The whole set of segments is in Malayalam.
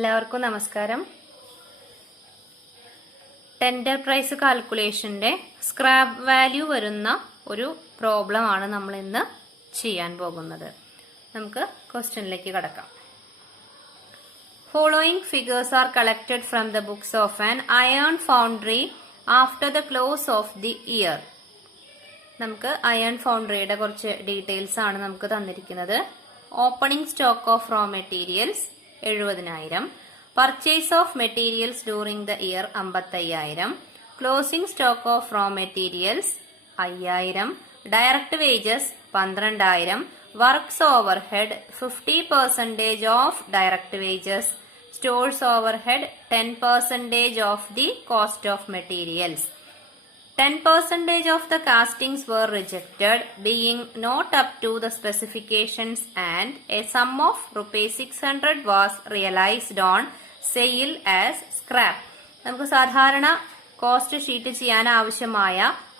എല്ലാവർക്കും നമസ്കാരം. ടെൻഡർ പ്രൈസ് കാൽക്കുലേഷന്റെ സ്ക്രാപ്പ് വാല്യൂ വരുന്ന ഒരു പ്രോബ്ലം ആണ് നമ്മൾ ഇന്ന് ചെയ്യാൻ പോകുന്നത്. നമുക്ക് ക്വസ്റ്റ്യനിലേക്ക് കടക്കാം. Following figures are collected from the books of an iron foundry after the close of the year. നമുക്ക് അയൺ ഫൗണ്ടറിയുടെ കുറച്ച് ഡീറ്റെയിൽസ് ആണ് നമുക്ക് തന്നിരിക്കുന്നത്. Opening stock of raw materials 70,000, purchase of materials during the year 55,000, closing stock of raw materials 5,000, direct wages 12,000, works overhead 50% of direct wages, stores overhead 10% of the cost of materials. 10% of the castings were rejected, being not up to the specifications, and a sum of ₹600 was realized on sale as scrap. നമുക്ക് സാധാരണ കോസ്റ്റ് ഷീറ്റ് ചെയ്യാൻ ആവശ്യമായ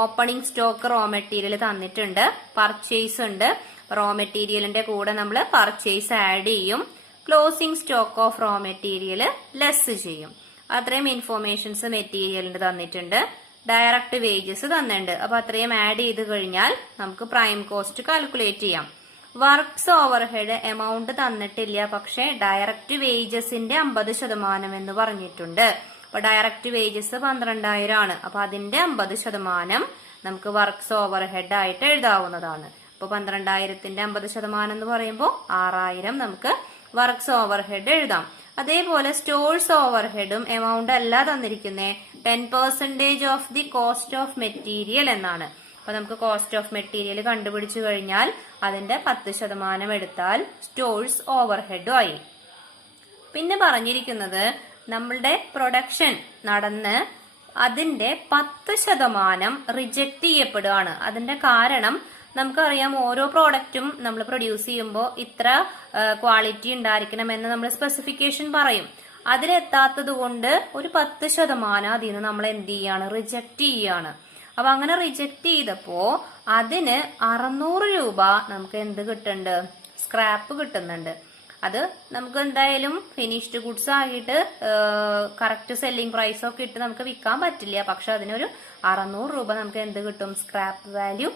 ഓപ്പണിംഗ് സ്റ്റോക്ക് റോ മെറ്റീരിയൽ തന്നിട്ടുണ്ട്, പർച്ചേസ് ഉണ്ട്. റോ മെറ്റീരിയലിന്റെ കൂടെ നമ്മൾ പർച്ചേസ് ആഡ് ചെയ്യും, closing stock of raw material less ചെയ്യും. അത്രയും ഇൻഫോർമേഷൻസ് മെറ്റീരിയലിന് തന്നിട്ടുണ്ട്. ഡയറക്ട് വേജസ് തന്നിട്ടുണ്ട്. അപ്പൊ അത്രയും ആഡ് ചെയ്ത് കഴിഞ്ഞാൽ നമുക്ക് പ്രൈം കോസ്റ്റ് കാൽക്കുലേറ്റ് ചെയ്യാം. വർക്ക്സ് ഓവർഹെഡ് എമൗണ്ട് തന്നിട്ടില്ല, പക്ഷെ ഡയറക്ട് വേജസിന്റെ 50% എന്ന് പറഞ്ഞിട്ടുണ്ട്. അപ്പൊ ഡയറക്ട് വേജസ് 12,000 ആണ്. അപ്പൊ അതിന്റെ 50% നമുക്ക് വർക്ക്സ് ഓവർഹെഡ് ആയിട്ട് എഴുതാവുന്നതാണ്. അപ്പൊ 12,000ന്റെ 50% എന്ന് പറയുമ്പോൾ 6,000 നമുക്ക് വർക്ക്സ് ഓവർഹെഡ് എഴുതാം. അതേപോലെ സ്റ്റോഴ്സ് ഓവർഹെഡും എമൗണ്ട് അല്ല തന്നിരിക്കുന്നേ, 10% of the cost of material എന്നാണ്. അപ്പൊ നമുക്ക് കോസ്റ്റ് ഓഫ് മെറ്റീരിയൽ കണ്ടുപിടിച്ചു കഴിഞ്ഞാൽ അതിന്റെ 10% എടുത്താൽ സ്റ്റോഴ്സ് ഓവർഹെഡും ആയി. പിന്നെ പറഞ്ഞിരിക്കുന്നത് നമ്മളുടെ പ്രൊഡക്ഷൻ നടന്ന് അതിന്റെ 10% റിജക്ട് ചെയ്യപ്പെടുകയാണ്. അതിന്റെ കാരണം നമുക്കറിയാം, ഓരോ പ്രോഡക്റ്റും നമ്മൾ പ്രൊഡ്യൂസ് ചെയ്യുമ്പോൾ ഇത്ര ക്വാളിറ്റി ഉണ്ടായിരിക്കണമെന്ന് നമ്മൾ സ്പെസിഫിക്കേഷൻ പറയും. അതിലെത്താത്തത് കൊണ്ട് ഒരു 10% അതിൽ നിന്ന് നമ്മൾ എന്ത് ചെയ്യാണ്, റിജക്ട് ചെയ്യാണ്. അപ്പൊ അങ്ങനെ റിജക്ട് ചെയ്തപ്പോ അതിന് 600 രൂപ നമുക്ക് എന്ത് കിട്ടുന്നുണ്ട്, സ്ക്രാപ്പ് കിട്ടുന്നുണ്ട്. അത് നമുക്ക് എന്തായാലും ഫിനിഷ്ഡ് ഗുഡ്സ് ആയിട്ട് കറക്റ്റ് സെല്ലിംഗ് പ്രൈസ് ഒക്കെ ഇട്ട് നമുക്ക് വിൽക്കാൻ പറ്റില്ല. പക്ഷെ അതിനൊരു 600 രൂപ നമുക്ക് എന്ത് കിട്ടും, സ്ക്രാപ്പ് വാല്യൂ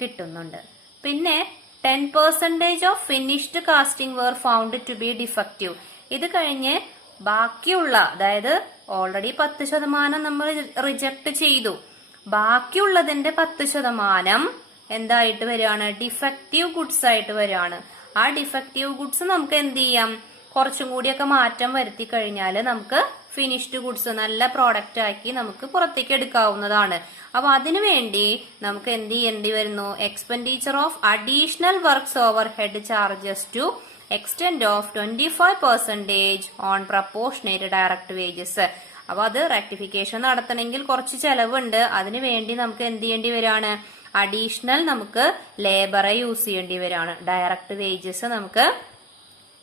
കിട്ടുന്നുണ്ട്. പിന്നെ 10% of finished casting were found to be defective. ഇത് കഴിഞ്ഞ് ബാക്കിയുള്ള, അതായത് ഓൾറെഡി 10% നമ്മൾ റിജക്ട് ചെയ്തു, ബാക്കിയുള്ളതിന്റെ 10% എന്തായിട്ട് വരികയാണ്, ഡിഫക്റ്റീവ് ഗുഡ്സ് ആയിട്ട് വരികയാണ്. ആ ഡിഫക്റ്റീവ് ഗുഡ്സ് നമുക്ക് എന്ത് ചെയ്യാം, കുറച്ചും കൂടിയൊക്കെ മാറ്റം വരുത്തി കഴിഞ്ഞാൽ നമുക്ക് ഫിനിഷ്ഡ് ഗുഡ്സ് നല്ല പ്രോഡക്റ്റ് ആക്കി നമുക്ക് പുറത്തേക്ക് എടുക്കാവുന്നതാണ്. അപ്പൊ അതിനു വേണ്ടി നമുക്ക് എന്ത് ചെയ്യേണ്ടി വരുന്നു, expenditure of additional works over head charges to extend of 25% on proportionate direct wages. അപ്പൊ അത് റെക്ടിഫിക്കേഷൻ നടത്തണമെങ്കിൽ കുറച്ച് ചെലവുണ്ട്. അതിനു വേണ്ടി നമുക്ക് എന്ത് ചെയ്യേണ്ടി വരികയാണ്, അഡീഷണൽ നമുക്ക് ലേബറെ യൂസ് ചെയ്യേണ്ടി വരികയാണ്, ഡയറക്ട് വേജസ് നമുക്ക്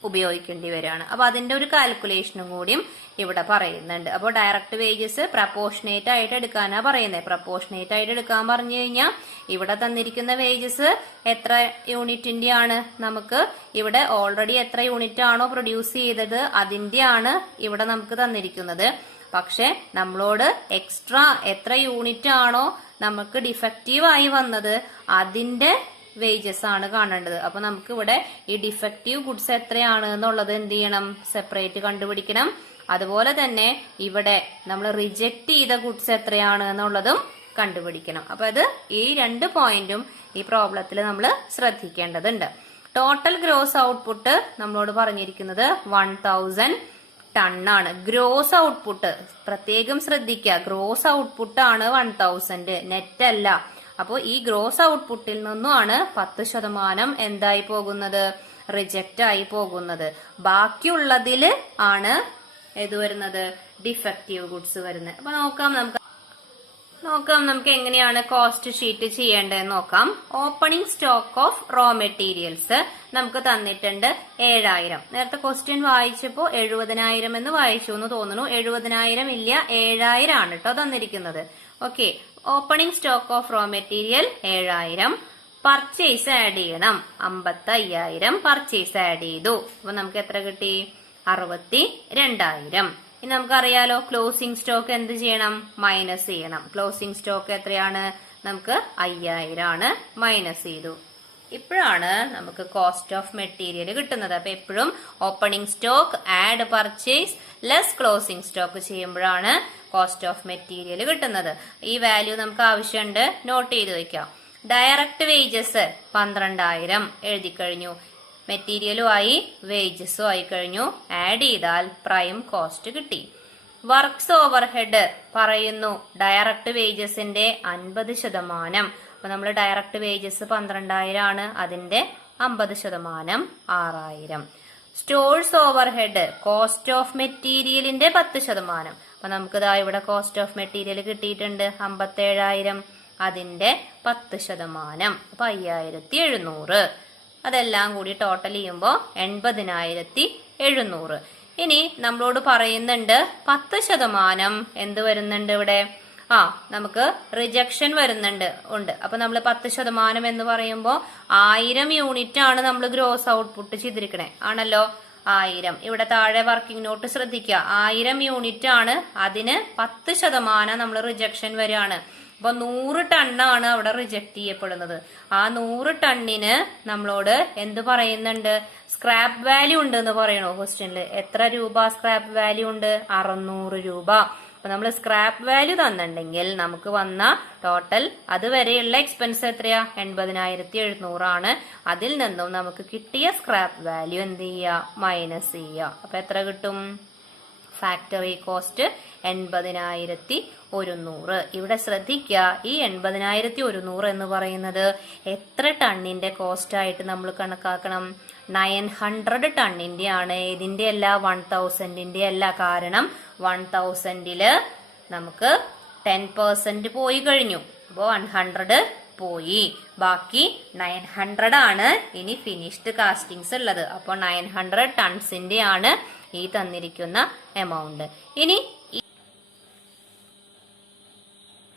ഉപയോഗിക്കേണ്ടി വരികയാണ്. അപ്പൊ അതിന്റെ ഒരു കാൽക്കുലേഷനും കൂടിയും ഇവിടെ പറയുന്നുണ്ട്. അപ്പോൾ ഡയറക്ട് വേജസ് പ്രപ്പോർഷനേറ്റ് ആയിട്ട് എടുക്കാനാ പറയുന്നത്. പ്രപ്പോർഷനേറ്റ് ആയിട്ട് എടുക്കാൻ പറഞ്ഞു കഴിഞ്ഞാൽ ഇവിടെ തന്നിരിക്കുന്ന വേജസ് എത്ര യൂണിറ്റിന്റെ ആണ്, നമുക്ക് ഇവിടെ ഓൾറെഡി എത്ര യൂണിറ്റ് ആണോ പ്രൊഡ്യൂസ് ചെയ്തത് അതിന്റെ ആണ് ഇവിടെ നമുക്ക് തന്നിരിക്കുന്നത്. പക്ഷെ നമ്മളോട് എക്സ്ട്രാ എത്ര യൂണിറ്റ് ആണോ നമുക്ക് ഡിഫക്റ്റീവ് ആയി വന്നത് അതിന്റെ വേജസ് ആണ് കാണേണ്ടത്. അപ്പൊ നമുക്ക് ഇവിടെ ഈ ഡിഫക്റ്റീവ് ഗുഡ്സ് എത്രയാണ് എന്നുള്ളത് എന്ത് ചെയ്യണം, സെപ്പറേറ്റ് കണ്ടുപിടിക്കണം. അതുപോലെ തന്നെ ഇവിടെ നമ്മൾ റിജക്ട് ചെയ്ത ഗുഡ്സ് എത്രയാണ് എന്നുള്ളതും കണ്ടുപിടിക്കണം. അപ്പൊ അത് ഈ 2 പോയിന്റും ഈ പ്രോബ്ലത്തിൽ നമ്മൾ ശ്രദ്ധിക്കേണ്ടതുണ്ട്. ടോട്ടൽ ഗ്രോസ് ഔട്ട്പുട്ട് നമ്മളോട് പറഞ്ഞിരിക്കുന്നത് 1000 ടൺ ആണ്. ഗ്രോസ് ഔട്ട്പുട്ട് പ്രത്യേകം ശ്രദ്ധിക്കുക, ഗ്രോസ് ഔട്ട്പുട്ട് ആണ് 1000, നെറ്റ് അല്ല. അപ്പോൾ ഈ ഗ്രോസ് ഔട്ട്പുട്ടിൽ നിന്നുമാണ് 10% എന്തായി പോകുന്നത്, റിജക്റ്റ് ആയി പോകുന്നത്. ബാക്കിയുള്ളതിൽ ആണ് ഏത് വരുന്നത്, ഡിഫക്റ്റീവ് ഗുഡ്സ് വരുന്നത്. അപ്പൊ നോക്കാം നമുക്ക് എങ്ങനെയാണ് കോസ്റ്റ് ഷീറ്റ് ചെയ്യേണ്ടതെന്ന് നോക്കാം. Opening stock of raw materials നമുക്ക് തന്നിട്ടുണ്ട് 7,000. നേരത്തെ ക്വസ്റ്റ്യൻ വായിച്ചപ്പോ 70,000 എന്ന് വായിച്ചു എന്ന് തോന്നുന്നു. 70,000 ഇല്ല, 7,000 ആണ് കേട്ടോ തന്നിരിക്കുന്നത്. Okay, opening stock of raw material 7,000, purchase add ചെയ്യണം 55,000, പർച്ചേസ് ആഡ് ചെയ്തു. അപ്പൊ നമുക്ക് എത്ര കിട്ടി, 62,000. ഇനി നമുക്കറിയാലോ ക്ലോസിംഗ് സ്റ്റോക്ക് എന്ത് ചെയ്യണം? മൈനസ് ചെയ്യണം. ക്ലോസിംഗ് സ്റ്റോക്ക് എത്രയാണ്? നമുക്ക് 5,000 ആണ്. മൈനസ് ചെയ്തു. ഇപ്പോഴാണ് നമുക്ക് കോസ്റ്റ് ഓഫ് മെറ്റീരിയൽ കിട്ടുന്നത്. അപ്പൊ എപ്പോഴും opening stock add purchase less closing stock ചെയ്യുമ്പോഴാണ് കോസ്റ്റ് ഓഫ് മെറ്റീരിയൽ കിട്ടുന്നത്. ഈ വാല്യൂ നമുക്ക് ആവശ്യമുണ്ട്, നോട്ട് ചെയ്ത് വെക്കാം. ഡയറക്റ്റ് വേജസ് 12,000 എഴുതി കഴിഞ്ഞു. മെറ്റീരിയലും ആയി വേജസും ആയി കഴിഞ്ഞു. ആഡ് ചെയ്താൽ പ്രൈം കോസ്റ്റ് കിട്ടി. വർക്ക്സ് ഓവർഹെഡ് പറയുന്നു ഡയറക്റ്റ് വേജസിന്റെ 50%. അപ്പൊ നമ്മൾ ഡയറക്റ്റ് വേജസ് 12,000 ആണ്, അതിന്റെ 50% 6,000. സ്റ്റോഴ്സ് ഓവർഹെഡ് കോസ്റ്റ് ഓഫ് മെറ്റീരിയലിന്റെ 10%. അപ്പൊ നമുക്ക് ഇതാ ഇവിടെ കോസ്റ്റ് ഓഫ് മെറ്റീരിയൽ കിട്ടിയിട്ടുണ്ട് 57,000, അതിന്റെ 10%. അപ്പൊ 5,700. അതെല്ലാം കൂടി ടോട്ടൽ ചെയ്യുമ്പോൾ 80,700. ഇനി നമ്മളോട് പറയുന്നുണ്ട് 10% എന്ത് വരുന്നുണ്ട് ഇവിടെ? നമുക്ക് റിജക്ഷൻ വരുന്നുണ്ട് ഉണ്ട്. അപ്പൊ നമ്മൾ 10% എന്ന് പറയുമ്പോൾ 1000 യൂണിറ്റ് ആണ് നമ്മൾ ഗ്രോസ് ഔട്ട്പുട്ട് ചെയ്തിരിക്കണേ ആണല്ലോ. 1000 ഇവിടെ താഴെ വർക്കിംഗ് നോട്ട് ശ്രദ്ധിക്കുക. 1000 യൂണിറ്റ് ആണ്, അതിന് 10% നമ്മൾ റിജക്ഷൻ വരികയാണ്. അപ്പൊ 100 ടണ്ണാണ് അവിടെ റിജക്ട് ചെയ്യപ്പെടുന്നത്. ആ 100 ടണ്ണിന് നമ്മളോട് എന്ത് പറയുന്നുണ്ട്? സ്ക്രാപ്പ് വാല്യൂ ഉണ്ട് എന്ന് പറയണോ ക്വസ്റ്റ്യനിൽ? എത്ര രൂപ സ്ക്രാപ്പ് വാല്യൂ ഉണ്ട്? 600 രൂപ. അപ്പൊ നമ്മൾ സ്ക്രാപ്പ് വാല്യൂ തന്നിട്ടുണ്ടെങ്കിൽ നമുക്ക് വന്ന ടോട്ടൽ അതുവരെയുള്ള എക്സ്പെൻസ് എത്രയാ? 80,700 ആണ്. അതിൽ നിന്നും നമുക്ക് കിട്ടിയ സ്ക്രാപ്പ് വാല്യൂ എന്ത് ചെയ്യുക? മൈനസ് ചെയ്യുക. അപ്പൊ എത്ര കിട്ടും? Factory cost 80,100. ഇവിടെ ശ്രദ്ധിക്കുക, ഈ 80,100 എന്ന് പറയുന്നത് എത്ര ടണ്ണിന്റെ കോസ്റ്റ് ആയിട്ട് നമ്മൾ കണക്കാക്കണം? 900 ടണ്ണിന്റെ ആണ്. ഇതിന്റെ അല്ല 1000ന്റെ അല്ല. കാരണം 1000ല് നമുക്ക് 10% പോയി കഴിഞ്ഞു. അപ്പോൾ 100 പോയി, ബാക്കി 900 ആണ് ഇനി ഫിനിഷ്ഡ് കാസ്റ്റിംഗ്സ് ഉള്ളത്. അപ്പോൾ 900 ടൺസിന്റെ ആണ് ഈ തന്നിരിക്കുന്ന എമൗണ്ട്. ഇനി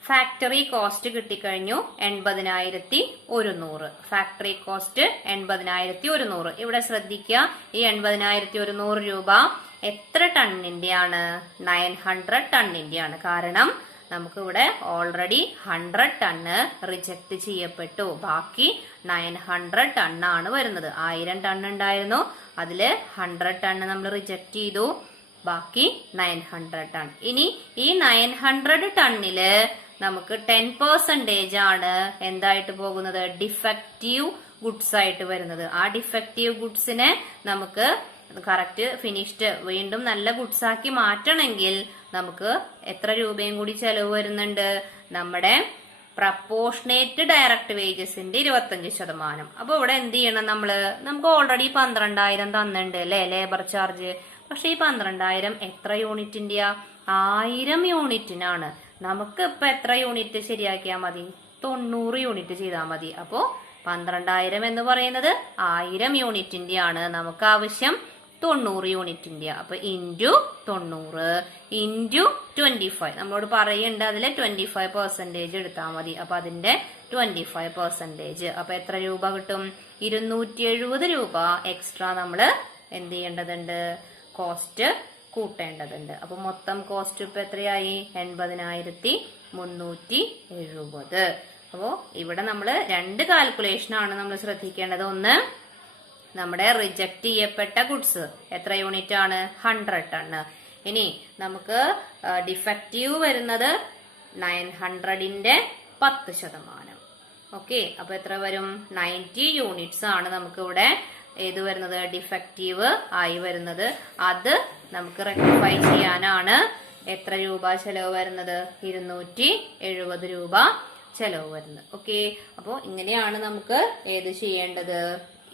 ഫാക്ടറി കോസ്റ്റ് കിട്ടിക്കഴിഞ്ഞു 80,100. Factory cost 80,100. ഇവിടെ ശ്രദ്ധിക്കുക, ഈ 80,100 രൂപ എത്ര ടണ്ണിന്റെ ആണ്? 900 ടണ്ണിന്റെ ആണ്. കാരണം നമുക്ക് ഇവിടെ ഓൾറെഡി 100 ടണ്ണ് റിജക്ട് ചെയ്യപ്പെട്ടു. ബാക്കി 900 ടണ്ണാണ് വരുന്നത്. 1000 ടണ്ണ് ഉണ്ടായിരുന്നു, അതില് 100 ടണ്ണ് നമ്മൾ റിജക്ട് ചെയ്തു. ബാക്കി 900 ടൺ. ഇനി ഈ 900 ടണ്ണില് നമുക്ക് 10% ആണ് എന്തായിട്ട് പോകുന്നത്? ഡിഫക്റ്റീവ് ഗുഡ്സ് ആയിട്ട് വരുന്നത്. ആ ഡിഫക്റ്റീവ് ഗുഡ്സിനെ നമുക്ക് കറക്റ്റ് ഫിനിഷ്ഡ് വീണ്ടും നല്ല ഗുഡ്സ് ആക്കി മാറ്റണമെങ്കിൽ നമുക്ക് എത്ര രൂപയും കൂടി ചെലവ് വരുന്നുണ്ട്? നമ്മുടെ പ്രപ്പോർഷനേറ്റ് ഡയറക്റ്റ് വേജസിന്റെ 25%. അപ്പൊ ഇവിടെ എന്ത് ചെയ്യണം? നമുക്ക് ഓൾറെഡി 12,000 തന്നിട്ടുണ്ട് അല്ലെ ലേബർ ചാർജ്. പക്ഷെ ഈ 12,000 എത്ര യൂണിറ്റിന്റെയാ? 1000 യൂണിറ്റിനാണ്. നമുക്ക് ഇപ്പൊ എത്ര യൂണിറ്റ് ശരിയാക്കിയാൽ മതി? 90 യൂണിറ്റ് ചെയ്താൽ മതി. അപ്പോ 12,000 എന്ന് പറയുന്നത് 1000 യൂണിറ്റിന്റെ ആണ്. നമുക്ക് ആവശ്യം 90 യൂണിറ്റിന്റെ. അപ്പൊ ഇൻറ്റു 90 ഇൻറ്റു 25 നമ്മളോട് പറയുന്നുണ്ട്, അതിലെ 25% എടുത്താൽ മതി. അപ്പൊ അതിന്റെ 25%. അപ്പൊ എത്ര രൂപ കിട്ടും? 270 രൂപ എക്സ്ട്രാ നമ്മള് എന്ത് ചെയ്യേണ്ടതുണ്ട്? കോസ്റ്റ് കൂട്ടേണ്ടതുണ്ട്. അപ്പൊ മൊത്തം കോസ്റ്റ് ഇപ്പൊ എത്രയായി? 80,370. അപ്പോ ഇവിടെ നമ്മൾ 2 കാൽക്കുലേഷൻ ആണ് നമ്മൾ ശ്രദ്ധിക്കേണ്ടത്. ഒന്ന്, നമ്മുടെ റിജക്ട് ചെയ്യപ്പെട്ട ഗുഡ്സ് എത്ര യൂണിറ്റ് ആണ്? 100 ടണ്ണ്. ഇനി നമുക്ക് ഡിഫക്റ്റീവ് വരുന്നത് 900ന്റെ 10%. ഓക്കെ, അപ്പൊ എത്ര വരും? 90 യൂണിറ്റ്സ് ആണ് നമുക്ക് ഇവിടെ ഏത് വരുന്നത്? ഡിഫക്റ്റീവ് ആയി വരുന്നത്. അത് നമുക്ക് റെക്ടിഫൈ ചെയ്യാനാണ് എത്ര രൂപ ചെലവ് വരുന്നത്? 270 രൂപ ചെലവ് വരുന്നത്. ഓക്കെ, അപ്പോ ഇങ്ങനെയാണ് നമുക്ക് ഏത് ചെയ്യേണ്ടത്?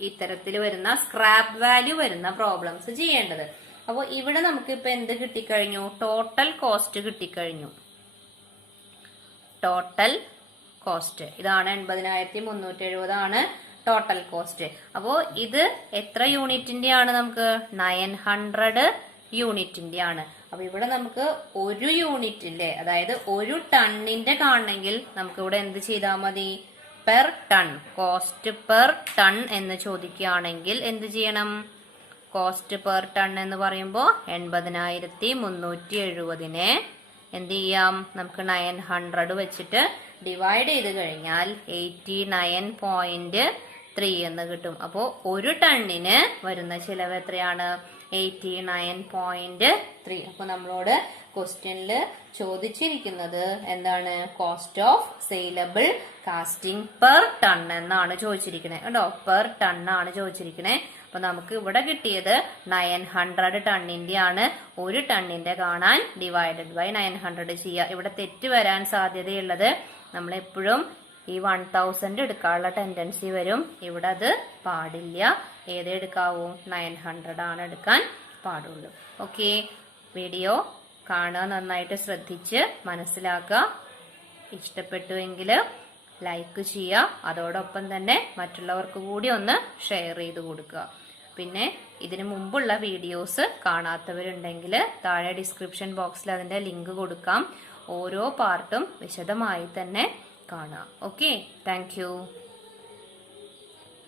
ഇത്തരത്തിൽ വരുന്ന സ്ക്രാപ്പ് വാല്യൂ വരുന്ന പ്രോബ്ലംസ് ചെയ്യേണ്ടത്. അപ്പോൾ ഇവിടെ നമുക്ക് ഇപ്പൊ എന്ത് കിട്ടിക്കഴിഞ്ഞു? ടോട്ടൽ കോസ്റ്റ് കിട്ടിക്കഴിഞ്ഞു. ടോട്ടൽ കോസ്റ്റ് ഇതാണ് 80,370 ആണ് ടോട്ടൽ കോസ്റ്റ്. അപ്പോ ഇത് എത്ര യൂണിറ്റിന്റെ ആണ്? നമുക്ക് 900 യൂണിറ്റിന്റെ ആണ്. അപ്പൊ ഇവിടെ നമുക്ക് 1 യൂണിറ്റിന്റെ, അതായത് 1 ടണ്ണിന്റെ കാണണമെങ്കിൽ നമുക്ക് ഇവിടെ എന്ത് ചെയ്താൽ മതി? Per ton, cost per ton എന്ന് ചോദിക്കുകയാണെങ്കിൽ എന്ത് ചെയ്യണം? കോസ്റ്റ് പെർ ടൺ എന്ന് പറയുമ്പോൾ 80,370 എന്ത് ചെയ്യാം, നമുക്ക് 900 വെച്ചിട്ട് ഡിവൈഡ് ചെയ്ത് കഴിഞ്ഞാൽ 89.3 എന്ന് കിട്ടും. അപ്പോൾ ഒരു ടണ്ണിന് വരുന്ന ചിലവ് എത്രയാണ്? 89.3. അപ്പൊ നമ്മളോട് ക്വസ്റ്റ്യനിൽ ചോദിച്ചിരിക്കുന്നത് എന്താണ്? Cost of saleable casting per ton എന്നാണ് ചോദിച്ചിരിക്കുന്നത് കേട്ടോ. പെർ ടൺ ആണ് ചോദിച്ചിരിക്കുന്നത്. അപ്പൊ നമുക്ക് ഇവിടെ കിട്ടിയത് 900 ടണ്ണിന്റെ ആണ്. ഒരു ടണ്ണിന്റെ കാണാൻ ഡിവൈഡഡ് ബൈ 900 ചെയ്യുക. ഇവിടെ തെറ്റ് വരാൻ സാധ്യതയുള്ളത് നമ്മൾ എപ്പോഴും ഈ 1000 എടുക്കാനുള്ള ടെൻഡൻസി വരും. ഇവിടെ അത് പാടില്ല. ഏതെടുക്കാവൂ? 900 ആണ് എടുക്കാൻ പാടുള്ളൂ. ഓക്കെ, വീഡിയോ കാണുക, നന്നായിട്ട് ശ്രദ്ധിച്ച് മനസ്സിലാക്കുക. ഇഷ്ടപ്പെട്ടുവെങ്കിൽ ലൈക്ക് ചെയ്യുക. അതോടൊപ്പം തന്നെ മറ്റുള്ളവർക്ക് കൂടി ഒന്ന് ഷെയർ ചെയ്ത് കൊടുക്കുക. പിന്നെ ഇതിനു മുമ്പുള്ള വീഡിയോസ് കാണാത്തവരുണ്ടെങ്കിൽ താഴെ ഡിസ്ക്രിപ്ഷൻ ബോക്സിൽ അതിന്റെ ലിങ്ക് കൊടുക്കാം. ഓരോ പാർട്ടും വിശദമായി തന്നെ കാണാം. Okay, thank you.